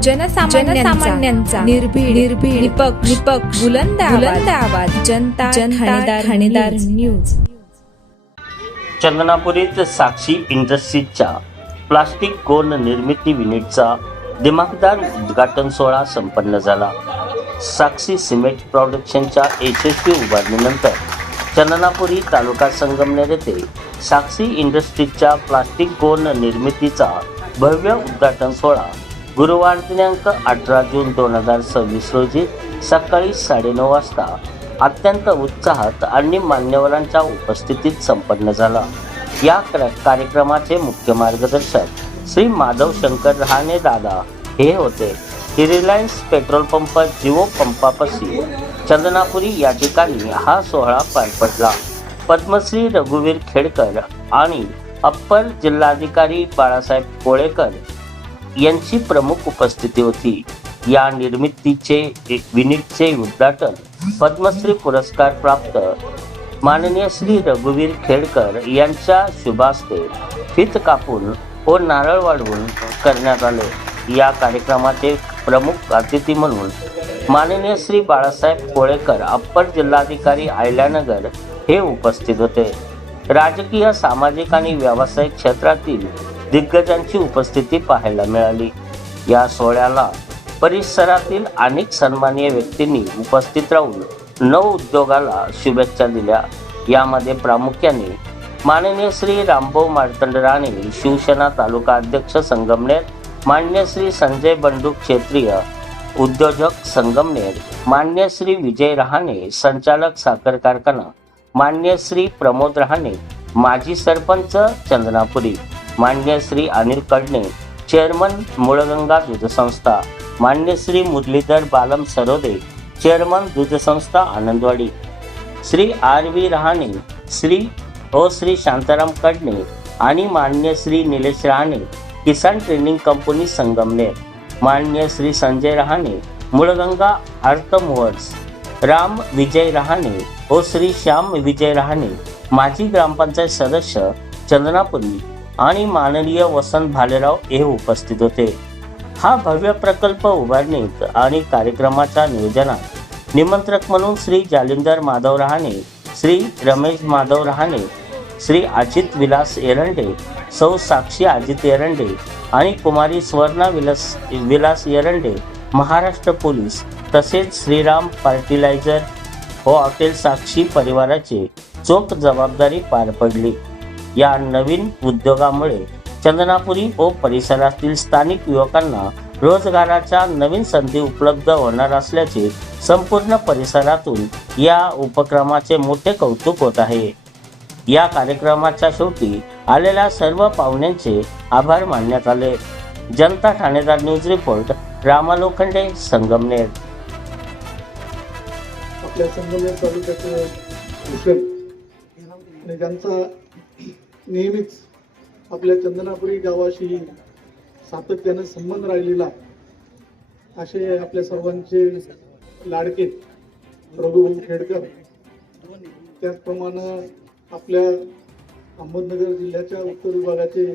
जनसामान्यांचा निर्भीड निपक्ष बुलंद आवाज जनता ठाणेदार न्यूज। चंदनापुरीत साक्षी इंडस्ट्रीजच्या प्लास्टिक कोन निर्मिती युनिटचा दिमाखदार उद्घाटन सोहळा संपन्न झाला। साक्षी सिमेंट प्रोडक्शनच्या यशस्वी उभारणीनंतर चंदनापुरी तालुका संगमनेर येथे साक्षी इंडस्ट्रीजच्या प्लास्टिक कोन निर्मितीचा भव्य उद्घाटन सोहळा गुरुवार दिनांक 18 जून 2026 रोजी सकाळी 9:30 वाजता अत्यंत उत्साहात आणि मान्यवरांच्या उपस्थितीत संपन्न झाला। या कार्यक्रमाचे मुख्य मार्गदर्शक श्री माधव शंकर रहाणे दादा हे होते। Reliance petrol pump Jio पंपापाशी Chandanapuri या ठिकाणी हा सोहळा पार पडला। पद्मश्री रघुवीर खेडकर आणि अप्पर जिल्हाधिकारी बाळासाहेब कोळेकर यांची प्रमुख उपस्थिती होती। या निर्मितीचे युनिटचे उद्घाटन पद्मश्री पुरस्कार प्राप्त माननीय श्री रघुवीर खेडकर यांच्या शुभास्ते फीत कापून व नारळ वाढवून करण्यात आले। या कार्यक्रमाचे प्रमुख अतिथी म्हणून माननीय श्री बाळासाहेब कोळेकर अप्पर जिल्हाधिकारी अहिल्यानगर हे उपस्थित होते। राजकीय, सामाजिक आणि व्यावसायिक क्षेत्रातील दिग्गजांची उपस्थिती पाहायला मिळाली। या सोहळ्याला परिसरातील अनेक सन्माननीय व्यक्तींनी उपस्थित राहून नव उद्योगाला शुभेच्छा दिल्या। यामध्ये प्रामुख्याने माननीय श्री रामभाऊ मार्तंड राणे शिवसेना तालुका अध्यक्ष संगमनेर, मान्य श्री संजय बंडू क्षेत्रीय उद्योजक संगमनेर, मान्य श्री विजय रहाणे संचालक साखर कारखाना, मान्य श्री प्रमोद रहाणे माजी सरपंच चंदनापुरी, मान्य श्री अनिल कडणे चेअरमन मुळगंगा दूध संस्था, मान्य श्री मुरलीधर बालम सरोदे चेअरमन दूध संस्था आनंदवाडी, श्री RV रहाणे, श्री शांताराम कडणे आणि मान्य श्री निलेश रहाणे किसान ट्रेनिंग कंपनी संगमनेर, मान्य श्री संजय रहाणे मुळगंगा अर्थ मूव्हर्स, राम विजय रहाणे व श्री श्याम विजय रहाणे माजी ग्रामपंचायत सदस्य चंदनापुरी आणि माननीय वसंत भालेराव हे उपस्थित होते। हा भव्य प्रकल्प उभारणीत आणि कार्यक्रमाच्या नियोजनात निमंत्रक म्हणून श्री जालिंदर माधव रहाणे, श्री रमेश माधव रहाणे, श्री अजित विलास एरंडे, सौ साक्षी अजित एरंडे आणि कुमारी स्वर्णा विलास एरंडे महाराष्ट्र पोलीस तसेच श्रीराम फर्टिलायझर व हॉटेल साक्षी परिवाराची चोख जबाबदारी पार पडली। या नवीन उद्योगामुळे चंदनापुरी व परिसरातील स्थानिक युवकांना रोजगाराच्या नवीन संधी उपलब्ध होणार असल्याचे संपूर्ण परिसरातून या उपक्रमाचे मोठे कौतुक होत आहे। या कार्यक्रमाच्या शेवटी आलेल्या सर्व पाहुण्यांचे आभार मानण्यात आले। जनता ठाणेदार न्यूज रिपोर्ट रामा लोखंडे संगमनेर। आपल्या संगमनेर तालुक्याचे भूषण आणि ज्यांचा नेहमीच आपल्या चंदनापुरी गावाशी सातत्याने संबंध राहिलेला असे आपल्या सर्वांचे लाडके रघुभाऊ खेडकर, त्याचप्रमाणे आपल्या अहमदनगर जिल्ह्याच्या उत्तर विभागाचे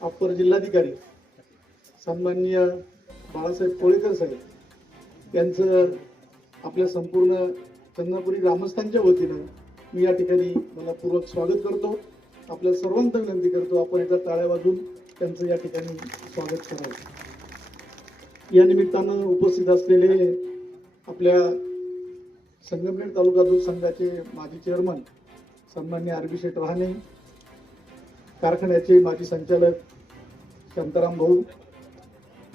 अप्पर जिल्हाधिकारी सन्माननीय बाळासाहेब कोळेकर साहेब यांचं आपल्या संपूर्ण चंदनापुरी ग्रामस्थांच्या वतीनं मी या ठिकाणी मनपूर्वक स्वागत करतो। आपल्या सर्वांना विनंती करतो आपण एका टाळ्या वाजवून त्यांचं या ठिकाणी स्वागत करावं। या निमित्तानं उपस्थित असलेले आपल्या संगमनेर तालुका दूध संघाचे माजी चेअरमन सन्माननीय RV शेठ रहाणे, कारखान्याचे माजी संचालक शांताराम भाऊ,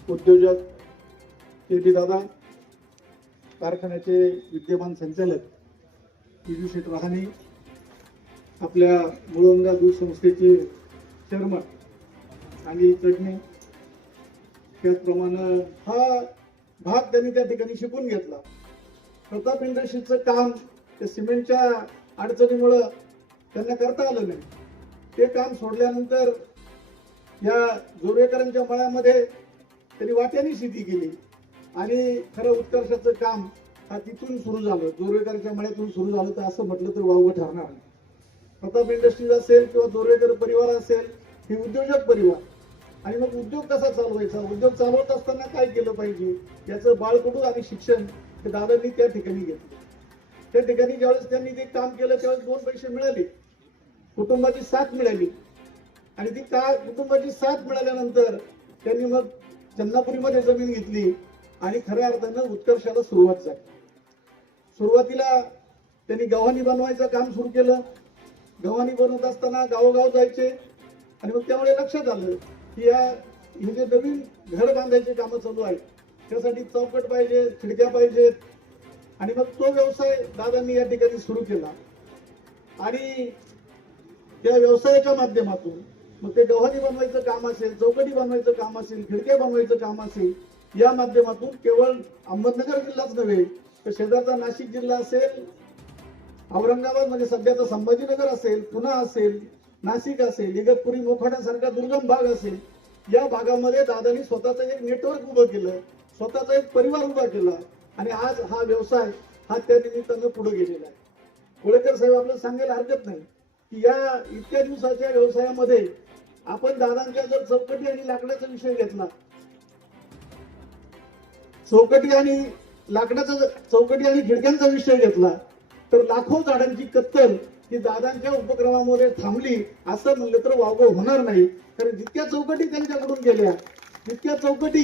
उद्योजक KP दादा, कारखान्याचे विद्यमान संचालक RV शेठ रहाणे, आपल्या मुळगंगा दूध संस्थेचे चेअरमन आणि कडणे, त्याचप्रमाणे हा भाग त्यांनी त्या ठिकाणी शिकून घेतला। प्रताप इंडस्ट्रीजचं काम त्या सिमेंटच्या अडचणीमुळे त्यांना करता आलं नाही। ते काम सोडल्यानंतर या जोरवेकरांच्या मळ्यामध्ये त्यांनी वाट्याने शेती केली आणि खरं उत्कर्षाचं काम हा तिथून सुरू झालं, जोरवेकरांच्या मळ्यातून सुरू झालं तर असं म्हटलं तर वावगं ठरणार नाही। प्रताप इंडस्ट्रीज असेल किंवा जोरवेकर परिवार असेल, हे उद्योजक परिवार आणि मग उद्योग कसा चालवायचा, उद्योग चालवत असताना काय केलं पाहिजे याचं बाळकडू आणि शिक्षण हे दादांनी त्या ठिकाणी घेतलं. त्या ठिकाणी ज्यावेळेस त्यांनी ते काम केलं त्यावेळेस 2 पैसे मिळाले, कुटुंबाची साथ मिळाली आणि ती कुटुंबाची साथ मिळाल्यानंतर त्यांनी मग चंदापुरीमध्ये जमीन घेतली आणि खऱ्या अर्थानं उत्कर्षाला सुरुवात झाली. सुरुवातीला त्यांनी गव्हाणी बनवायचं काम सुरू केलं. गव्हाणी बनवत असताना गावोगाव जायचे आणि मग त्यामुळे लक्षात आलं की हे जे नवीन घर बांधायचे कामं चालू आहेत त्यासाठी चौकट पाहिजे, खिडक्या पाहिजेत आणि मग तो व्यवसाय दादांनी या ठिकाणी सुरू केला आणि त्या व्यवसायाच्या माध्यमातून मग ते गव्हाणी बनवायचं काम असेल, चौकटी बनवायचं काम असेल, खिडक्या बनवायचं काम असेल, या माध्यमातून केवळ अहमदनगर जिल्हाच नव्हे तर शेजारचा नाशिक जिल्हा असेल, औरंगाबाद म्हणजे सध्याचा संभाजीनगर असेल, पुणे असेल, नाशिक असेल, इगतपुरी मोखाड्यासारखा दुर्गम भाग असेल, या भागामध्ये दादांनी स्वतःचं एक नेटवर्क उभं केलं, स्वतःचा एक परिवार उभा केला आणि आज हा व्यवसाय हा त्या निमित्तानं पुढे गेलेला आहे. कोळेकर साहेब आपल्याला सांगायला हरकत नाही की या इतक्या दिवसाच्या व्यवसायामध्ये आपण दादांच्या जर चौकटी आणि लाकडाचा विषय घेतला, चौकटी आणि खिडक्यांचा विषय घेतला तर लाखो झाडांची कत्तल ही दादांच्या उपक्रमामध्ये थांबली असं म्हणलं तर वावगं होणार नाही. कारण जितक्या चौकटी त्यांच्याकडून गेल्या, जितक्या चौकटी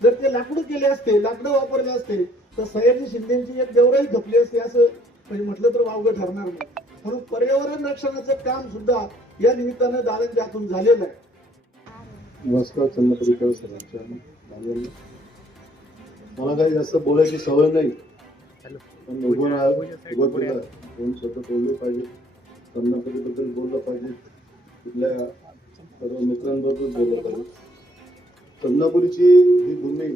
जर ते लाकडं केले असते, लाकडं वापरले असते तर सयाजी शिंदेची एक देवराई खपली असते असं म्हणजे म्हटलं तर वावगं ठरणार नाही. म्हणून पर्यावरण रक्षणाचं काम सुद्धा या निमित्तानं दादांच्या हातून झालेलं आहे. नमस्कार चंद्रपुरीकर सरांच्या मान्यांना. मला काही जास्त बोलायची सवय नाही, पण उभं दोन शब्द बोलले पाहिजे, चंद्रपुरीबद्दल बोललं पाहिजे, तिथल्या सर्व मित्रांबद्दल बोललं पाहिजे. चंद्रपुरीची ही भूमी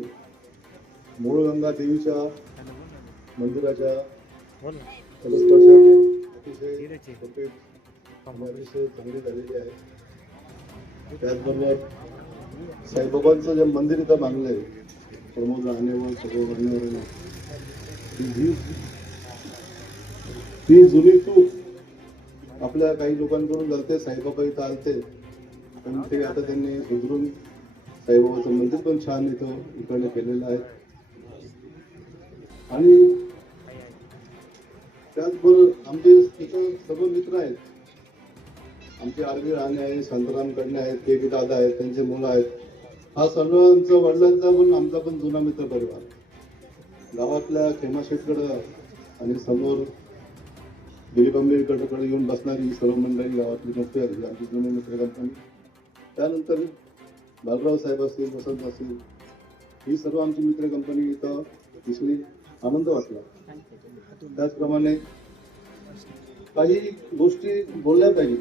मूळ गंगा देवीच्या मंदिराच्या अतिशय चांगली झालेली आहे. त्याचबरोबर साईबाबांचं जे मंदिर इथं बांधलंय प्रमोद राहणेवर सगळं ती जुनी चूक आपल्या काही लोकांकडून झालते. साईबाबा इथं आलते पण ते आता त्यांनी सुधरून साईबाबाचं मंदिर पण छान इथं इकडे केलेलं आहे. आणि त्याचबरोबर आमचे इथं सर्व मित्र आहेत. आमचे आरबी राणे आहे, शांताराम कडणे आहेत, के दादा आहेत, त्यांचे मुलं आहेत. हा सर्वांचा वडिलांचा पण आमचा पण जुना मित्र परिवार. गावातल्या खेमाशेटकडं आणि समोर दिलीप आंबेडकरकडे येऊन बसणारी सर्व मंडळी गावातली मोठी आहे आमची जुने मित्र कंपनी. त्यानंतर बालराव साहेब असतील, वसंत असतील, ही सर्व आमची मित्र कंपनी इथं दिसली. आनंद वाटला. त्याचप्रमाणे काही गोष्टी बोलल्या पाहिजे.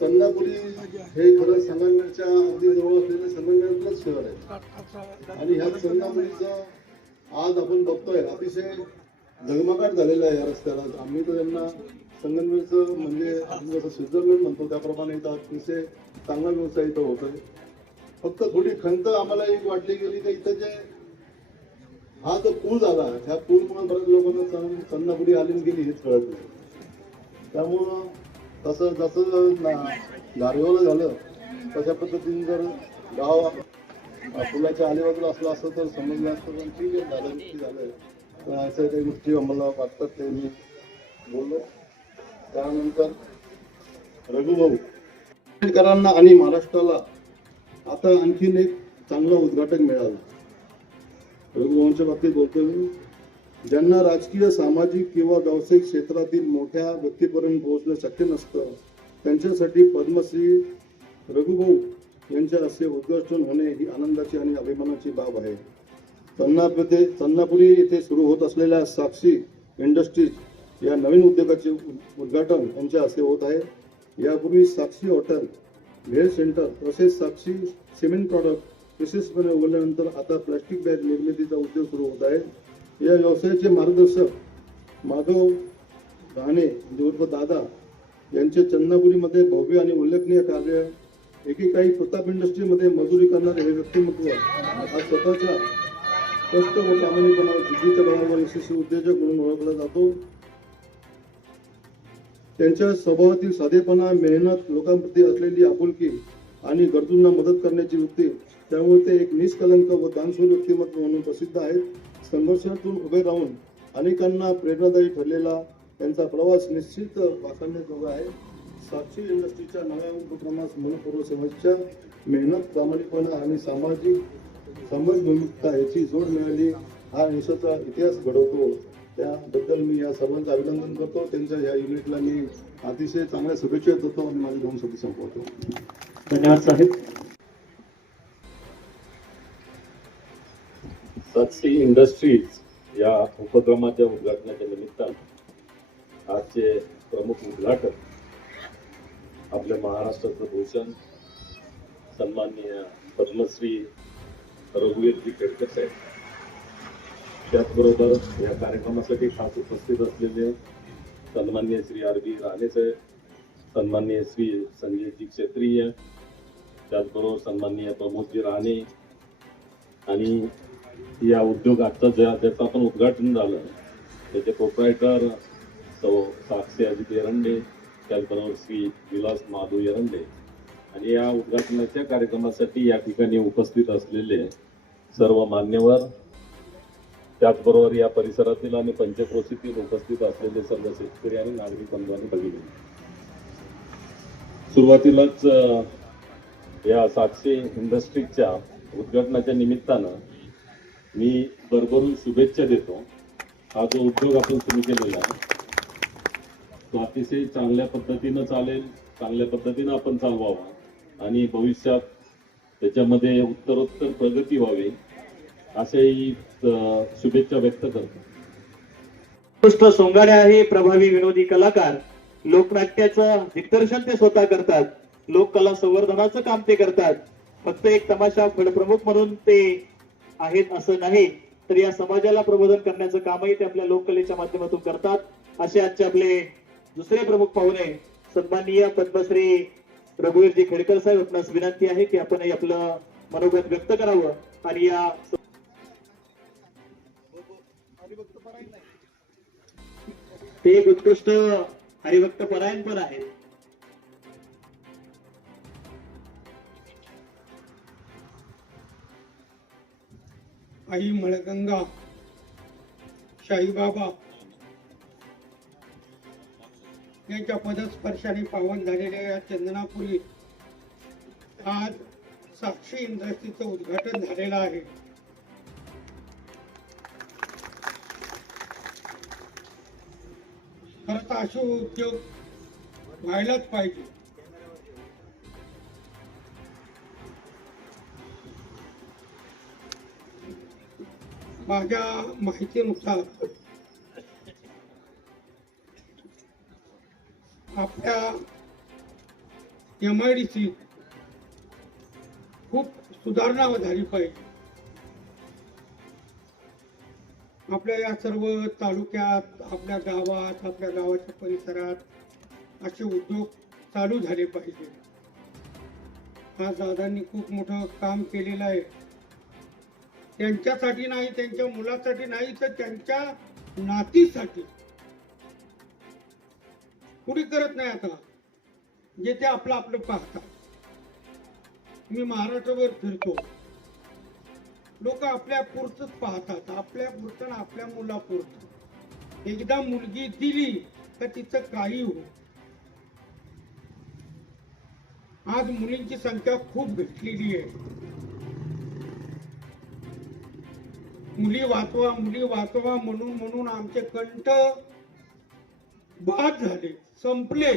चंदापुरी हे खरं संगमनेरच्या अगदी जवळ असलेलं संगमनेरचंच शहर आहे आणि ह्या चंदापुरीचं आज आपण बघतोय अतिशय झगमगाट झालेला आहे या रस्त्याला. आम्ही तर त्यांना संगमनेरचं म्हणजे आपण जसं स्वित्झर्लंड म्हणतो त्याप्रमाणे इथं अतिशय चांगला व्यवसाय इथं होतोय. फक्त थोडी खंत आम्हाला एक वाटली गेली की इथं जे हा जो पूल झाला ह्या पूलमुळे बऱ्याच लोकांना चंदापुरी आली गेली हेच कळत नाही. त्यामुळं तसं जसं गारगावला झालं तशा पद्धतीने जर गाव पुलाच्या आलीबाजूला असलं असतं तर समजलं असतं. पण ठीक आहे, झालं नक्की झालंय. तर अशा काही गोष्टी आम्हाला वाटतात ते मी बोललो. त्यानंतर रघुभाऊ आंबेडकरांना आणि महाराष्ट्राला आता आणखीन एक चांगलं उद्घाटन मिळालं. रघुभाऊंच्या बाबतीत बोलतोय मी. ज्यांना राजकीय, सामाजिक किंवा व्यावसायिक क्षेत्रातील मोठ्या व्यक्तीपर्यंत पोहोचणं शक्य नसतं त्यांच्यासाठी पद्मश्री रघुभाऊ यांच्या असे उद्घाटन होणे ही आनंदाची आणि अभिमानाची बाब आहे. चंदापुरी येथे सुरू होत असलेल्या साक्षी इंडस्ट्रीज या नवीन उद्योगाचे उद्घाटन यांच्या हस्ते होत आहे. यापूर्वी साक्षी हॉटेल, भेळ सेंटर तसेच साक्षी सिमेंट प्रॉडक्ट विशेषपणे उघडल्यानंतर आता प्लास्टिक बॅग निर्मितीचा उद्योग सुरू होत आहे. या व्यवसायाचे मार्गदर्शक माधव राणे उर्फ दादा यांचे चंदापुरीमध्ये भव्य आणि उल्लेखनीय कार्य. एकेकाळी प्रताप इंडस्ट्रीमध्ये मजुरी करणारे हे व्यक्तिमत्व आज स्वतःच्या कष्ट व प्रामाणिकपणावर जिद्दीच्या बळावर यशस्वी उद्योजक म्हणून ओळखला जातो. त्यांच्या स्वभावातील साधेपणा, मेहनत, लोकांप्रती असलेली आपुलकी आणि गरजूंना मदत करण्याची वृत्ती, त्यामुळे ते एक निष्कलंक व दानशूर व्यक्तिमत्व म्हणून प्रसिद्ध आहेत. संघर्षातून उभे राहून अनेकांना प्रेरणादायी ठरलेला त्यांचा प्रवास निश्चित वाखाणण्याजोगा आहे. साक्षी इंडस्ट्रीच्या नव्या उपक्रमास मनपूर्वक शुभेच्छा. मेहनत, प्रामाणिकपणा आणि सामाजिक भूमिका याची जोड मिळाली हा यशाचा इतिहास घडवतो. त्याबद्दल मी या सर्वांचं अभिनंदन करतो. त्यांच्या या युनिटला मी अतिशय चांगल्या शुभेच्छा देतो आणि माझे 2 शब्द संपवतो. धन्यवाद साहेब. साक्षी इंडस्ट्रीज या उपक्रमाच्या उद्घाटनाच्या निमित्तानं आजचे प्रमुख उद्घाटक आपल्या महाराष्ट्राचं भूषण सन्माननीय पद्मश्री रघुवीरजी खेडकर साहेब, त्याचबरोबर या कार्यक्रमासाठी खास उपस्थित असलेले सन्माननीय श्री R.B. राणे साहेब, सन्माननीय श्री संजयजी क्षेत्रीय, त्याचबरोबर सन्माननीय प्रमोदजी राणे आणि या उद्योग आता ज्याचं आपण उद्घाटन झालं त्याचे प्रोप्रायटर साक्षी अजित एरंडे, त्याचबरोबर श्री विलास माधव एरंडे आणि या उद्घाटनाच्या कार्यक्रमासाठी या ठिकाणी उपस्थित असलेले सर्व मान्यवर, त्याचबरोबर या परिसरातील आणि पंचक्रोशीतील उपस्थित असलेले सर्व शेतकरी आणि नागरिक बंधू भगिनी, सुरुवातीलाच या साक्षी इंडस्ट्रीजच्या उद्घाटनाच्या निमित्तानं मी भरभरून शुभेच्छा देतो. हा जो उद्योग आपण सुरू केलेला आहे तो अतिशय चांगल्या पद्धतीनं चालेल, चांगल्या पद्धतीनं आपण चालवावा आणि भविष्यात त्याच्यामध्ये उत्तरोत्तर प्रगती व्हावी अशाही शुभेच्छा व्यक्त करतो. उत्कृष्ट सोंगाडे आहे, प्रभावी विनोदी कलाकार, लोकनाट्याचं दिग्दर्शन ते स्वतः करतात, लोककला संवर्धनाचं काम ते करतात. फक्त एक तमाशा फळप्रमुख म्हणून ते आहेत असं नाही, तर या समाजाला प्रबोधन करण्याचं कामही ते आपल्या लोककलेच्या माध्यमातून करतात. असे आजचे आपले दुसरे प्रमुख पाहुणे सन्माननीय पद्मश्री रघुवीरजी खेडकर साहेब, आपणास विनंती आहे की आपण आपलं मनोगत व्यक्त करावं आणि या ते एक उत्कृष्ट हरिभक्त परायण पण आहेत. आई मळगंगा, शाईबाबा यांच्या पदस्पर्शाने पावन झालेल्या या चंदनापुरी आज साक्षी इंडस्ट्रीचं उद्घाटन झालेलं आहे. खरं तर असे उद्योग व्हायलाच पाहिजे. माझ्या माहितीनुसार आपल्या MIDC खूप सुधारणा झाली पाहिजे. आपल्या या सर्व तालुक्यात, आपल्या गावात, आपल्या गावाच्या परिसरात असे उद्योग चालू झाले पाहिजे. आज दादांनी खूप मोठं काम केलेलं आहे. त्यांच्यासाठी नाही, त्यांच्या मुलासाठी नाही, तर त्यांच्या नातीसाठी. कुणी करत नाही आता, जे ते आपलं आपलं पाहतात. मी महाराष्ट्रभर फिरतो, लोक आपल्या पुरतच पाहतात, आपल्या पुरतं, आपल्या मुलापुरतं. एकदा मुलगी दिली तर तिचं काही हो. आज मुलींची संख्या खूप घटलेली आहे. मुली वाचवा, मुली वाचवा म्हणून म्हणून आमचे कंठ बाद झाले, संपले.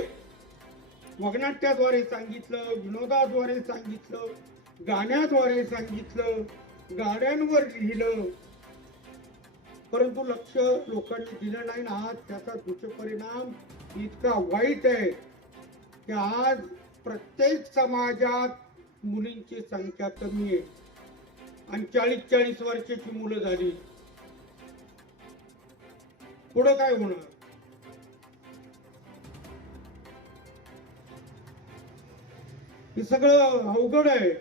वगनाट्याद्वारे सांगितलं, विनोदाद्वारे सांगितलं, गाण्याद्वारे सांगितलं, गाड्यांवर लिहिलं, परंतु लक्ष लोकांनी दिलं नाही. आज त्याचा दुष्परिणाम इतका वाईट आहे की आज प्रत्येक समाजात मुलींची संख्या कमी आहे आणि 40-40 वर्षाची मुलं झाली. पुढं काय होणार? हे सगळं अवघड आहे.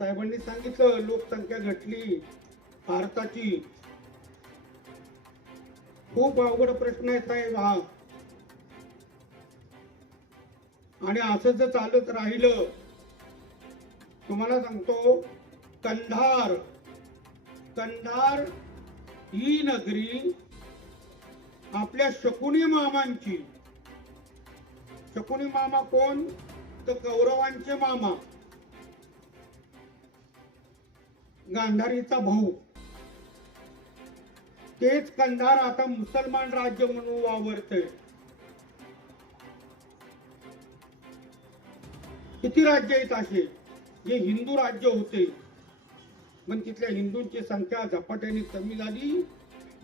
साहेबांनी सांगितलं लोकसंख्या घटली भारताची. खूप अवघड प्रश्न आहे साहेब हा. आणि असं जर चालत राहिलं तुम्हाला सांगतो, कंधार कंधार ही नगरी आपल्या शकुनी मामांची. शकुनी मामा कोण? तर कौरवांचे मामा, गांधारीचा भाऊ. तेच कंधार आता मुसलमान राज्य म्हणून वावरतंय. किती राज्य आहेत असे जे हिंदू राज्य होते, पण तिथल्या हिंदूंची संख्या झपाट्याने कमी झाली,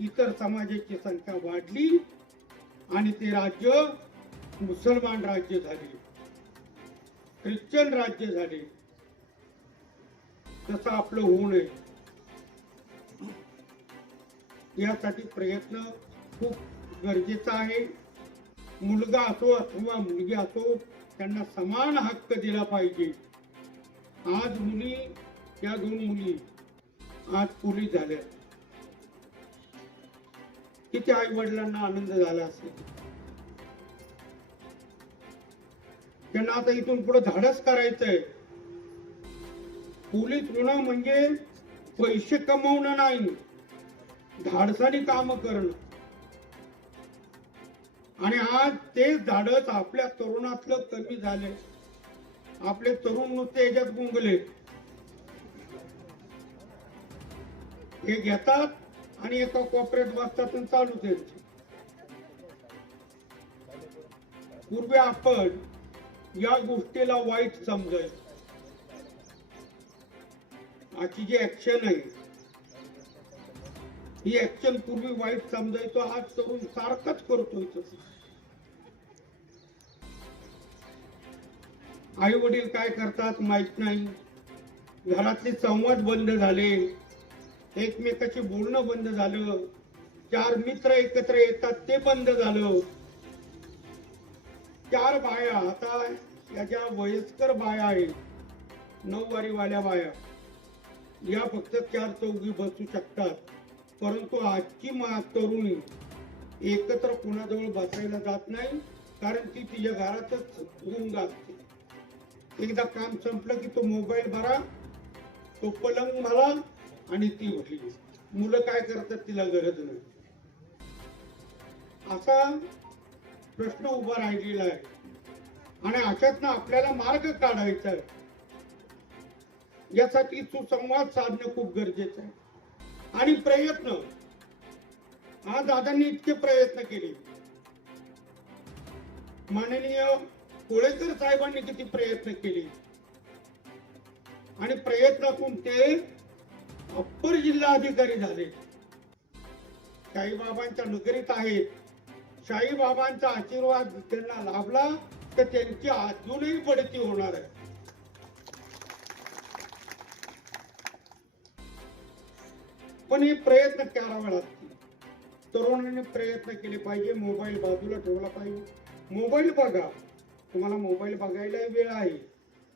इतर समाजाची संख्या वाढली आणि ते राज्य मुसलमान राज्य झाले, ख्रिश्चन राज्य झाले. तसं आपलं होऊ नये यासाठी प्रयत्न खूप गरजेचा आहे. मुलगा असो अथवा मुलगी असो, त्यांना समान हक्क दिला पाहिजे. आज मुली, या 2 मुली आज पोलीस झाल्या. किती आई वडिलांना आनंद झाला असेल. त्यांना आता इथून पुढे धाडस करायचंय. पोलीस होणं म्हणजे पैसे कमवणं नाही, धाडसाने काम करणं. आणि आज तेच धाडस आपल्या तरुणातलं कमी झाले. आपले तरुण नुसते याच्यात गुंगले, हे घेतात आणि एका कोपऱ्यात बसतात आणि चालू त्यांचे. पूर्वी आपण या गोष्टीला वाईट समजायचो. आजची जी ऍक्शन आहे, ही ऍक्शन पूर्वी वाईट समजायचो, आज तरुण सारखंच करतोय तसं. आई वडील काय करतात माहित नाही, घरातले संवाद बंद झाले, एकमेकाशी बोलणं बंद झालं, 4 मित्र एकत्र येतात ते बंद झालं. 4 बाया, आता या ज्या वयस्कर बाया आहेत, 9 वारीवाल्या बाया, या फक्त 4 चौघी बसू शकतात. परंतु आजची तरुणी एकत्र कोणाजवळ बसायला जात नाही, कारण ती तिच्या घरातच गुंग असते. एकदा काम संपलं की तो मोबाईल भरा, तो पलंग भरा आणि ती उठली. मुलं काय करतात तिला गरज नाही. असा प्रश्न उभा राहिलेला आहे आणि अशातनं आपल्याला मार्ग काढायचा आहे. यासाठी सुसंवाद साधणं खूप गरजेचं आहे. आणि प्रयत्न, आज दादांनी इतके प्रयत्न केले, माननीय कोळेकर साहेबांनी किती प्रयत्न केले आणि प्रयत्नातून ते अप्पर जिल्हा अधिकारी झाले. शाहीबाबांच्या नगरीत आहेत. शाहीबाबांचा आशीर्वाद त्यांना लाभला तर त्यांची अजूनही बढती होणार आहे. पण हे प्रयत्न करावे लागतील. तरुणांनी प्रयत्न केले पाहिजे. मोबाईल बाजूला ठेवला पाहिजे. मोबाईल बघा, तुम्हाला मोबाईल बघायला वेळ आहे,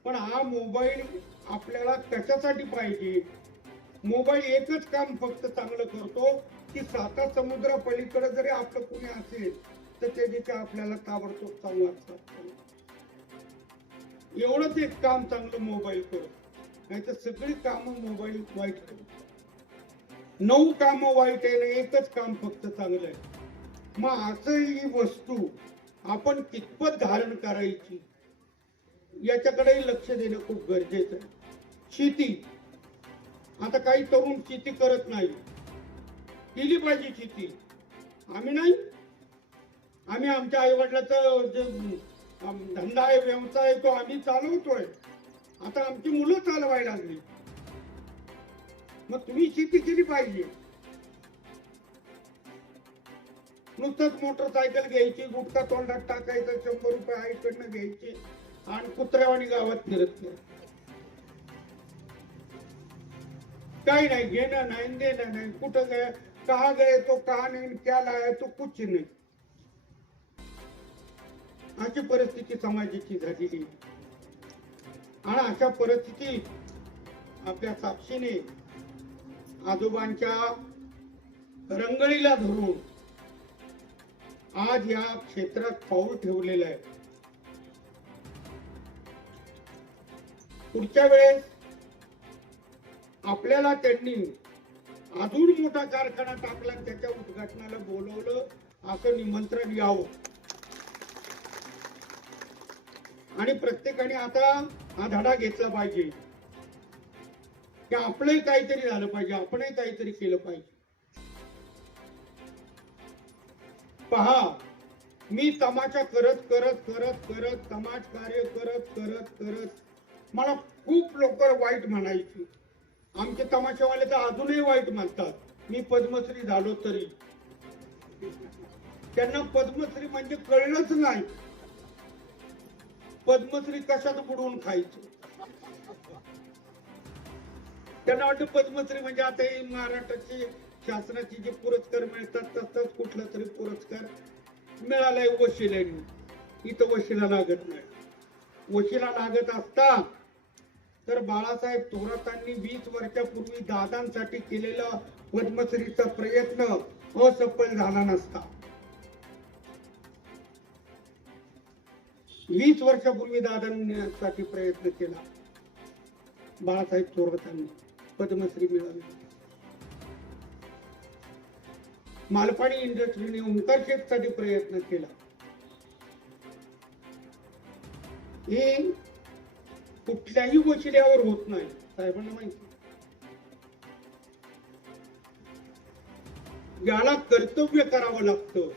पण हा मोबाईल आपल्याला कशासाठी पाहिजे? मोबाईल एकच काम फक्त चांगलं करतो की 7 समुद्र पलीकडे जरी आपलं कुणी असेल तर त्याचे आपल्याला ताबडतोब संवाद साधतो. एवढंच एक काम चांगलं मोबाईल करतो, नाही तर सगळी कामं मोबाईल वाईट करतो. 9 कामं वाईट आहे ना, एकच काम फक्त चांगलं आहे. मग असं ही वस्तू आपण कितपत धारण करायची याच्याकडे लक्ष देणं खूप गरजेचं आहे. शेती, आता काही तरुण शेती करत नाही. केली पाहिजे शेती. आम्ही नाही, आम्ही आमच्या आई वडिलांचा जे धंदा आहे, व्यवसाय तो आम्ही चालवतोय. आता आमची मुलं चालवायला लागली. मग तुम्ही शेती केली पाहिजे. नुसतंच मोटरसायकल घ्यायची, गुटखा तोंडात टाकायचं, 100 रुपये आईकडनं घ्यायचे आणि कुत्र्यावानी गावात फिरत नाही. काही नाही, घेणं नाही, देणं नाही. कुठं गए, कहा गए तो कहा नहीं, क्या लाया तो कुछ नहीं. अशी परिस्थिती समाजाची झालेली. आणि अशा परिस्थितीत आपल्या साक्षीने आजोबांच्या रंगळीला धरून आज या क्षेत्रात पाऊल ठेवलेलं आहे. पुढच्या वेळेस आपल्याला त्यांनी अजून मोठा कारखाना टाकला, त्याच्या उद्घाटनाला बोलवलं असं निमंत्रण यावं. आणि प्रत्येकाने आता हा धडा घेतला पाहिजे की आपलंही काहीतरी झालं पाहिजे, आपणही काहीतरी केलं पाहिजे. पहा, मी तमाशा करत करत करत करत समाज कार्य करत करत करत मला खूप लोक वाईट म्हणायची. आमचे तमाशावाले तर अजूनही वाईट म्हणतात. मी पद्मश्री झालो तरी त्यांना पद्मश्री म्हणजे कळलंच नाही. पद्मश्री कशात बुडवून खायचं. त्यांना वाटतं पद्मश्री म्हणजे आता हे महाराष्ट्राचे शासनाचे जे पुरस्कार मिळतात तसंच कुठला तरी पुरस्कार मिळालाय वशिल्याने. इथं वशिला लागत नाही. वशिला लागत असता तर बाळासाहेब थोरातांनी 20 वर्षापूर्वी दादांसाठी केलेला पद्मश्रीचा प्रयत्न असफल झाला नसता. 20 वर्षापूर्वी दादांसाठी प्रयत्न केला बाळासाहेब थोरातांनी, पद्मश्री मिळाली. मालपाणी इंडस्ट्रीने ओंकार शेठसाठी प्रयत्न केला. हे कुठल्याही वशिल्यावर होत नाही, साहेबांना माहिती. याला कर्तव्य करावं लागतं.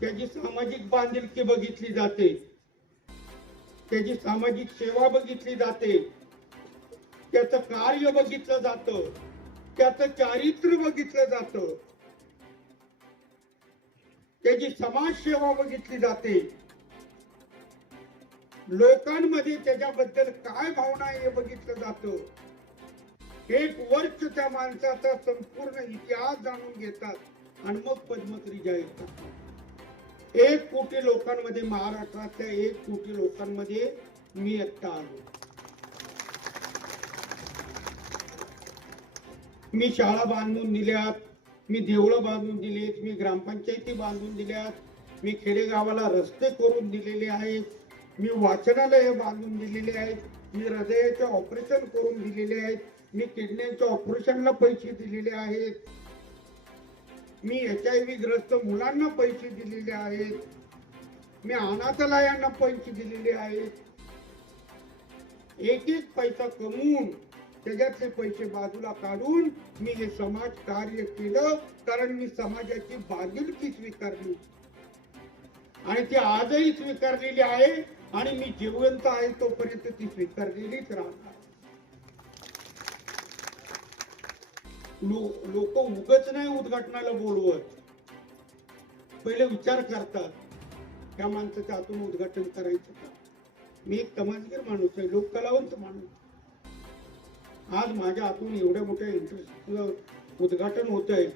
त्याची सामाजिक बांधिलकी बघितली जाते, त्याची सामाजिक सेवा बघितली जाते, त्याचं कार्य बघितलं जातं, त्याचं चारित्र्य बघितलं जातं, त्याची समाजसेवा बघितली जाते. लोकांमध्ये त्याच्याबद्दल काय भावना आहे हे बघितलं जातं. 1 वर्ष त्या माणसाचा संपूर्ण इतिहास जाणून घेतात आणि मग पद्मश्री जाहीर करतात. 1 कोटी लोकांमध्ये, महाराष्ट्रातल्या 1 कोटी लोकांमध्ये मी एकटा आलो. मी शाळा बांधून दिल्यात, मी देवळं बांधून दिलीत, मी ग्रामपंचायती बांधून दिल्यात, मी खेडेगावाला रस्ते करून दिलेले आहेत, मी वाचनालय बांधून दिलेले आहेत, मी हृदयाचे ऑपरेशन करून दिलेले आहेत, मी किडन्यांच्या ऑपरेशनला पैसे दिलेले आहेत, मी HIV ग्रस्त मुलांना पैसे दिलेले आहेत, मी अनाथालयांना पैसे दिलेले आहेत. एक पैसा कमवून त्याच्यातले पैसे बाजूला काढून मी हे समाज कार्य केलं, कारण मी समाजाची बांधिलकी स्वीकारली आणि ती आजही स्वीकारलेली आहे आणि मी जिवंत आहे तोपर्यंत ती स्वीकारलेलीच राहणार. लोक उगच नाही उद्घाटनाला बोलवत, पहिले विचार करतात त्या माणसाच्या हातून उद्घाटन करायचं का. मी एक तमाशगीर माणूस आहे, लोक कलावंत माणूस. आज माझ्या हातून एवढ्या मोठ्या इंटरेस्टचं उद्घाटन होत आहे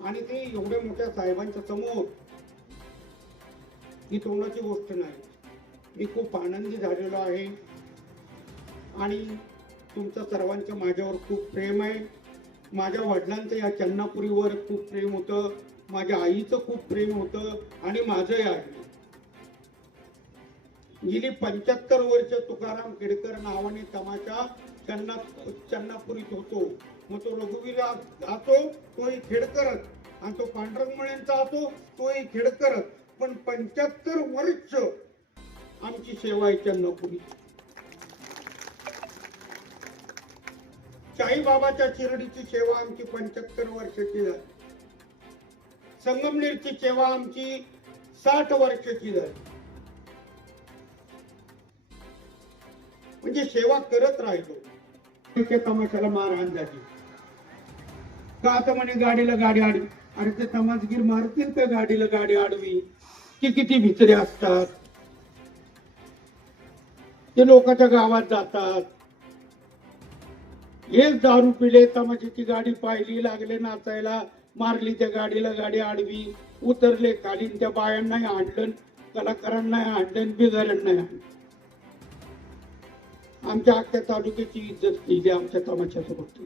आणि ते एवढ्या मोठ्या साहेबांच्या समोर, ही तोंडाची गोष्ट नाही. मी खूप आनंदी झालेलो आहे आणि तुमचं सर्वांचं माझ्यावर खूप प्रेम आहे. माझ्या वडिलांचं या चन्नापुरीवर खूप प्रेम होतं, माझ्या आईचं खूप प्रेम होतं आणि माझंही आहे. गेली 75 वर्ष तुकाराम खेडकर नावाने तमाशा चन्नापुरीत होतो. मग तो रघुवीर असो तोही खेडकरच, आणि तो पांडुरंग मळेंचा असो तोही खेडकरच. पण 75 वर्ष आमची सेवा आहे चन्नापुरी. साईबाबाच्या शिर्डीची सेवा आमची 75 वर्षाची झाली. संगमनेरची सेवा आमची 60 वर्षाची झाली. म्हणजे सेवा करत राहिलो. तमाशाला मारहाण झाली का, आता म्हणे गाडीला गाडी आडवी. अरे ते तमाशगीर मारतील का गाडीला गाडी आडवी? की किती भित्रे असतात ते, लोकांच्या गावात जातात. हेच दारू पिले, तमाशाची गाडी पाहिली, लागले नाचायला, मारली त्या गाडीला गाडी आडवी, उतरले खाली. त्या बायांनाही आणलं, कलाकारांनाही आणलं, बिगारांनाही आणलं. आमच्या अख्ख्या तालुक्याची इज्जत केली आमच्या तमाशासोबत.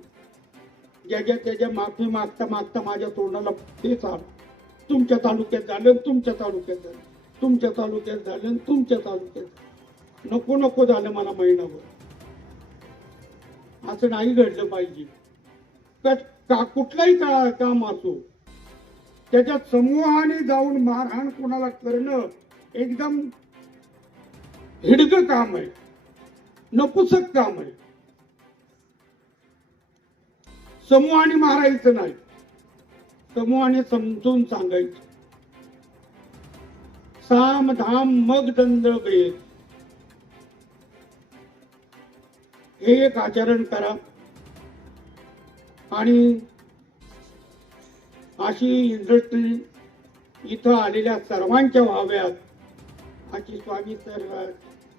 ज्याच्या त्याच्या माफी मागता मागता माझ्या तोंडाला तेच आलं, तुमच्या तालुक्यात झालं, तुमच्या तालुक्यात झालं, तुमच्या तालुक्यात झालं, तुमच्या तालुक्यात. नको नको झालं मला महिनाभर. असं नाही घडलं पाहिजे. कुठलंही काम असो त्याच्यात समूहाने जाऊन मारहाण कोणाला करणं एकदम हिडकं काम आहे, नपुसक काम आहे. समूहाने मारायचं नाही, समूहाने समजून सांगायचं. साम धाम मग दंड भेद हे एक आचरण करा आणि अशी इंडस्ट्री इथं आलेल्या सर्वांच्या व्हाव्यात अशी स्वामी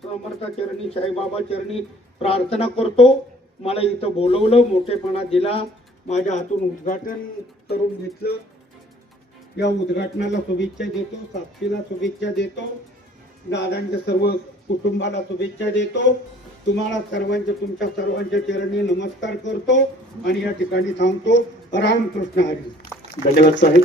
समर्थ चरणी साईबाबा चरणी प्रार्थना करतो. मला इथं बोलवलं, मोठेपणा दिला, माझ्या हातून उद्घाटन करून घेतलं. या उद्घाटनाला शुभेच्छा देतो, साक्षीला शुभेच्छा देतो, दादांच्या सर्व कुटुंबाला शुभेच्छा देतो. तुम्हाला तुमच्या सर्वांच्या चरणी नमस्कार करतो आणि या ठिकाणी थांबतो. रामकृष्ण हरी. धन्यवाद साहेब.